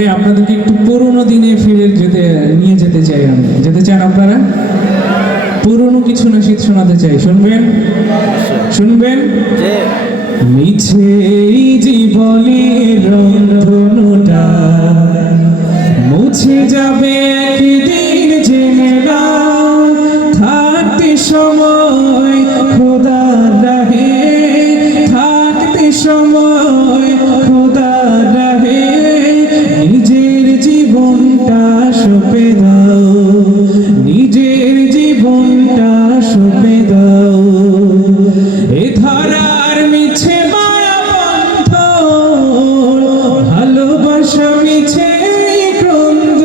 এবারে আপনাদেরকে একটু পুরোনো দিনে ফিরে যেতে, নিয়ে যেতে চাই আমি। যেতে চান আপনারা? পুরোনো কিছু না শীত শোনাতে চাই। শুনবেন? শুনবেন? মিছে জীবনের রন্ধনুটা। মুছে যাবে একদিন জেনে থাকতে সময় নিজের জীবনটা সপে দাও। এ ধরার মিছে মায়া বন্ধ ভালোবাসা মিছে ক্রন্দ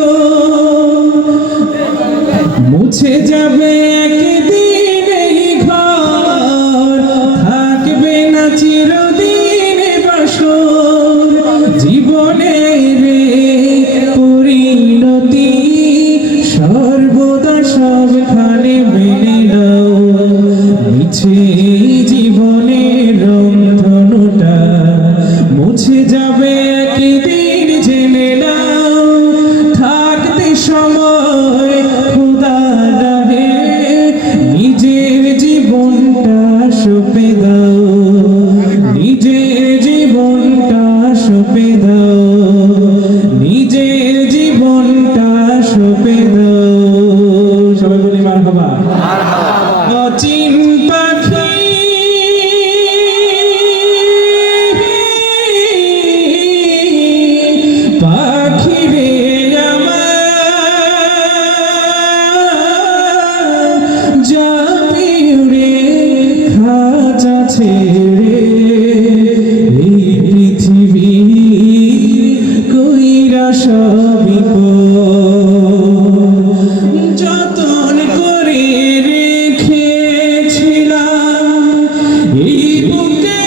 মুছে যাবে একদিন এই ঘর না চিরদিন বাসর। জীবনের পরিণতি মিছে জীবনের রন্ধনুটা। মুছে যাবে একদিন জেনে নাও থাকতে সময় খুদা রাহে নিজের জীবনটা সপে দাও নিজের জীবনটা সপে দাও নিজের জীবনটা সপে দাও। সবাই বলি মার হবা E